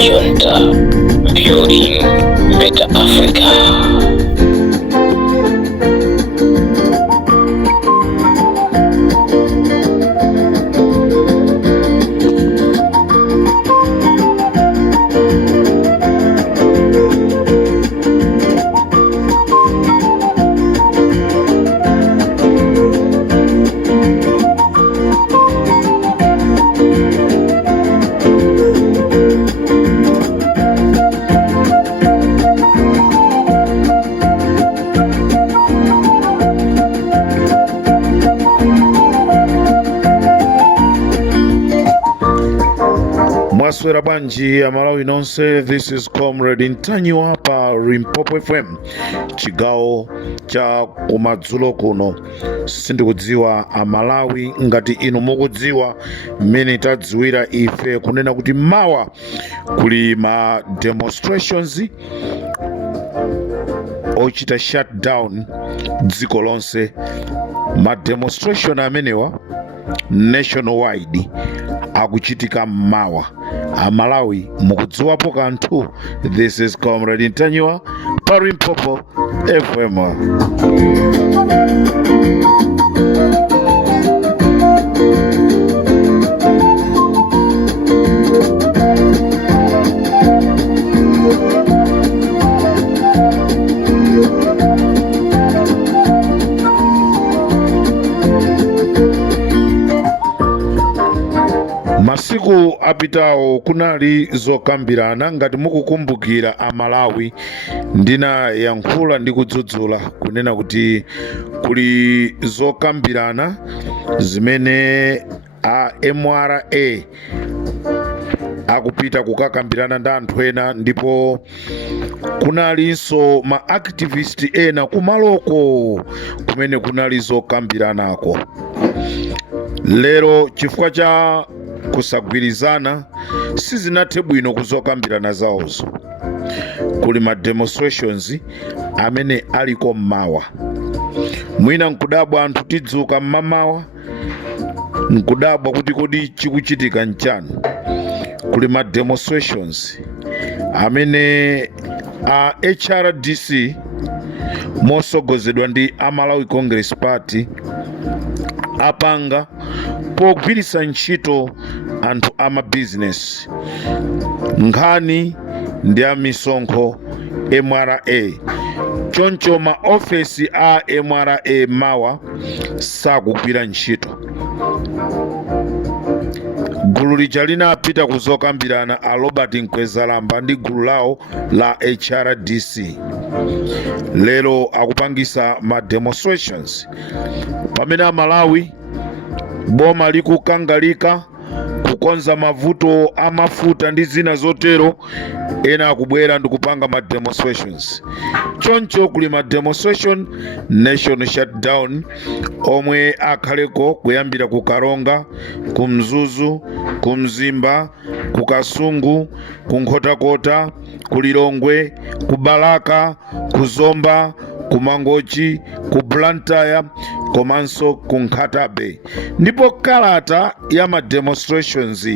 Junta, building better Africa. Mwaswera banji ya Malawi nonse. This is Comrade Ntanywa pa Limpopo FM, chigawo cha kumadzulo kuno. Sindikudziwa Amalawi ngati inu mukudziwa mmene tadziwira ife kunena kuti mawa kuli ma demonstrations ochita shutdown dziko lonse. Ma demonstration amenewa nationwide akuchitika mawa. Amalawi mukudziwapo kanthu. This is Comrade Ntanywa pa Limpopo FM. Masiku apitawo kunali zokambirana. Ngati mukukumbukira Amalawi, ndinayankhula ndi kudzudzula kunena kuti kuli zokambirana zimene a MRA akupita kukakambirana ndi anthu ena, ndipo kunalinso ma activist ena kumaloko kumene kunali zokambiranako. Lero chifukwa cha kusagwirizana sizinathe bwino kuzokambirana zawozo. Kuli ma demonstrations amene aliko mmawa. Mwina nkudabwa anthu tidzuka mmamawa, nkudabwa kuti kodi chikuchitika nchani. Kuli ma demonstrations amene a HRDC mosogozedwa ndi Amalawi Congress Party apanga pogwiritsa ntchito anthu amabizinesi. Nkhani ndi amisonkho MRA. Choncho ma ofesi a MRA mawa sakugwira ntchito. Gulu lija linapita kuzokambirana a Robert Nkwezalamba ndi gulu lawo la HRDC. Lero akupangisa ma demonstrations pamene Amalawi boma likukangalika kukonza mavuto amafuta ndi zina zotero. Ena akubwera ndikupanga ma demonstrations. Choncho kuli ma demonstration nation shutdown omwe akhaleko kuyambira ku Karonga, ku Mzuzu, ku Mzimba, ku Kasungu, ku Nkhotakota, ku Lilongwe, ku Balaka, ku Zomba, ku Mangochi, ku Blantyre komanso ku Nkhatabe. Ndipo kalata ya ma demonstrations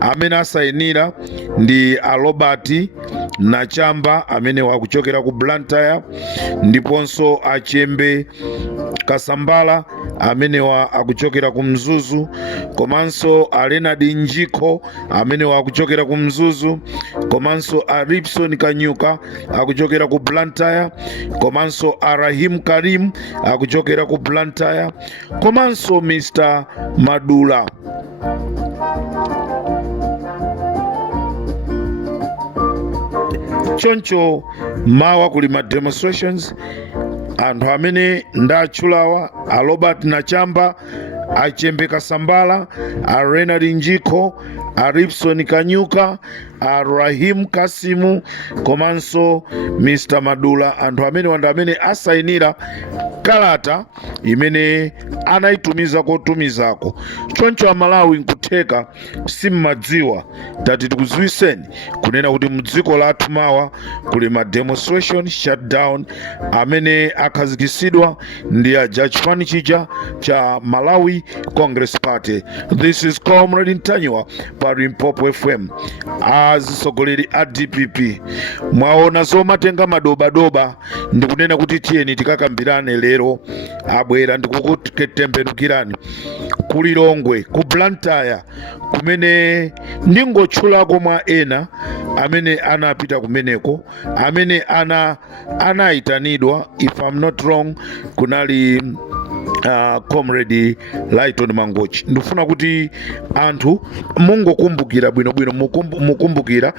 amene asayinira ndi a Robert Nachamba amene wakuchokera ku Blantyre, ndiponso a Chembe Kasambala amene akuchokera ku Mzuzu, komanso a Leonard Njiko amene wakuchokera ku Mzuzu, komanso a Ripson Kanyuka akuchokera ku Blantyre, komanso a Rahim Karim akuchokera ku Blantyre, komanso Mr. Madula. Choncho mawa kuli ma demonstrations. Anthu amene ndatchulawa a Robert Nachamba, a Chembe Kasambala, a Leonard Njiko, a Ripson Kanyuka, a Rahim Kasimu komanso Mr. Madula. Anthu amene wanda amene asayinira kalata imene anaitumiza kotumizako. Choncho Amalawi nkutheka simmadziwa tati tikuziwiseni kunena kuti mdziko lathu mawa kuli ma demonstration shutdown amene akhazikisidwa ndi a Judge Chija cha Malawi Congress Party. This is Comrade Ntanywa pa pa Limpopo FM. Azisogoleri a DPP mwaona zomatenga madobadoba ndikunena kuti tiyeni tikakambirane lero. Abwera ndikukutembenukirani ku Lilongwe, ku Blantyre, kumene ndingotchulako mwa ena amene anapita kumeneko, amene anayitanidwa if I'm not wrong, kunali Comrade Lighton Mangochi. Ndifuna kuti anthu mungokumbukira bwinobwino, mukumbukira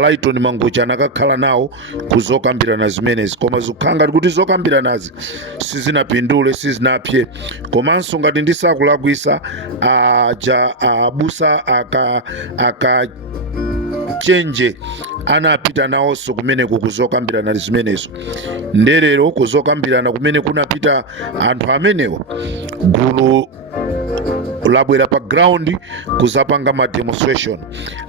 Lighton Mangochi anakakhala nawo kuzokambirana zimenezi, koma zikukhanga kuti zokambiranazi sizinapindule, sizinapye. Komanso ngati ndisakulakwisa abusa aka chenje anapita nawonso kumeneko kuzokambirana zimenezo. Nderero kuzokambirana kumene kunapita anthu amenewo, gulu labwera pa ground kuzapanga ma demonstration.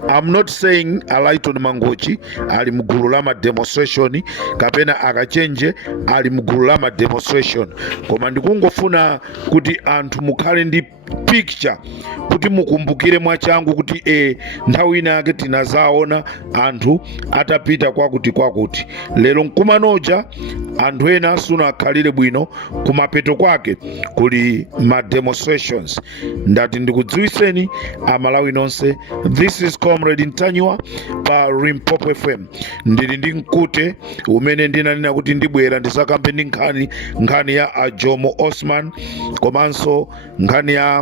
I'm not saying Lighton Mangochi ali mgulu la ma demonstration kapena akachenje ali mgulu la ma demonstration, koma ndikungofuna kuti anthu mukhale ndi picture kuti mukumbukire mwachangu kuti nthawi inake tinazaona anthu atapita kwakuti. Lero nkumanoja anthu ena sunakhalire bwino, kumapeto kwake kuli ma demonstrations. Ndati ndikudziwiseni amalawi nonse, this is Comrade Ntanywa pa Limpopo FM. Ndili ndi mkute umene ndinanena kuti ndibwera ndisakambe ndi nkhani ya Ajomo Osman, komanso nkhani ya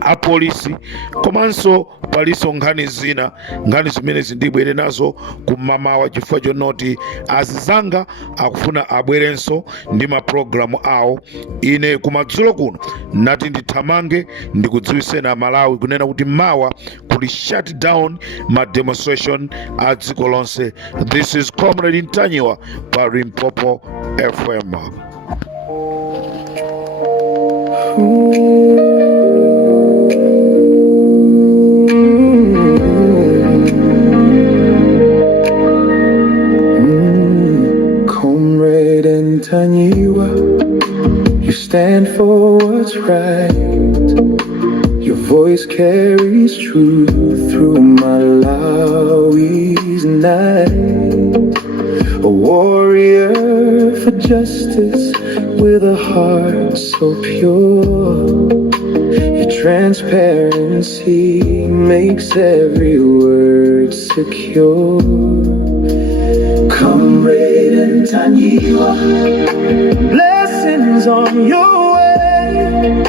apolisi, komanso paliso nkhani zina, nkhani zimene zindibwere nazo kumamawa, chifukwa chonoti azizanga akufuna abwerenso ndi maprogramu awo. Ine kumadzulo kuno nati ndithamange ndikudziwiseni amalawi kunena kuti mawa kuli shut down ma demonstration a dziko lonse. This is Comrade Ntanywa pa Limpopo FM. Comrade Ntanywa, you stand for what's right. Your voice carries truth through Malawi's night. A warrior for justice with a heart so pure. Your transparency makes every word secure. Comrade Ntanywa, blessings on your way.